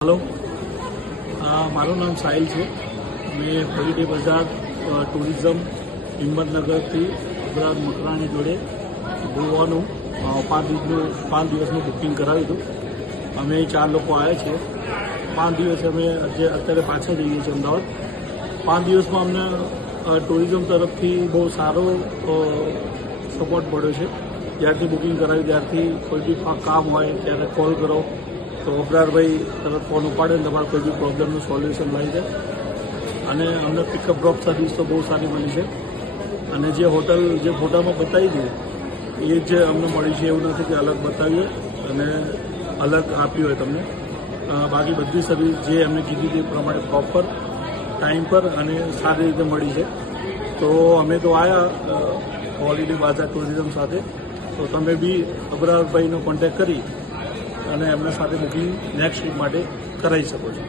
Hello मारू नाम साहिल है। मैं होलीडे बजार टूरिज्म हिम्मतनगर थी अबरार मकराणी जोड़े गोवानु 5 दिवसનું બુકિંગ કરાવ્યું હતું। અમે 4 લોકો આવ્યા છીએ। 5 દિવસ અમે અત્યારે પાછા જઈએ છીએ અમદાવાદ। 5 દિવસમાં અમને ટુરિઝમ તરફથી બહુ સારો સપોર્ટ મળ્યો છે। જ્યારથી બુકિંગ કરાવ્યું ત્યારથી કોઈ બી કામ હોય ત્યારે કોલ કરો તો અબરારભાઈ તરત ફોન ઉપાડે ને તમારા કોઈ બી પ્રોબ્લેમનું સોલ્યુશન લાવી દે। અને અમને પિકઅપ ડ્રોપ સર્વિસ તો બહુ સારી મળી છે। અને જે હોટલ જે ફોટામાં બતાવી હતી એ જ અમને મળી છે। એવું નથી કે અલગ બતાવીએ અને અલગ આપી હોય તમને। બાકી બધી સર્વિસ જે એમને કીધી હતી એ પ્રમાણે પ્રોપર ટાઈમ પર અને સારી રીતે મળી છે। તો અમે તો આવ્યા હોલીડે બાજાર ટુરિઝમ સાથે। તો તમે બી અબરારભાઈનો કોન્ટેક્ટ કરી અને એમના સાથે બુકિંગ નેક્સ્ટ વીક માટે કરાવી શકો છો।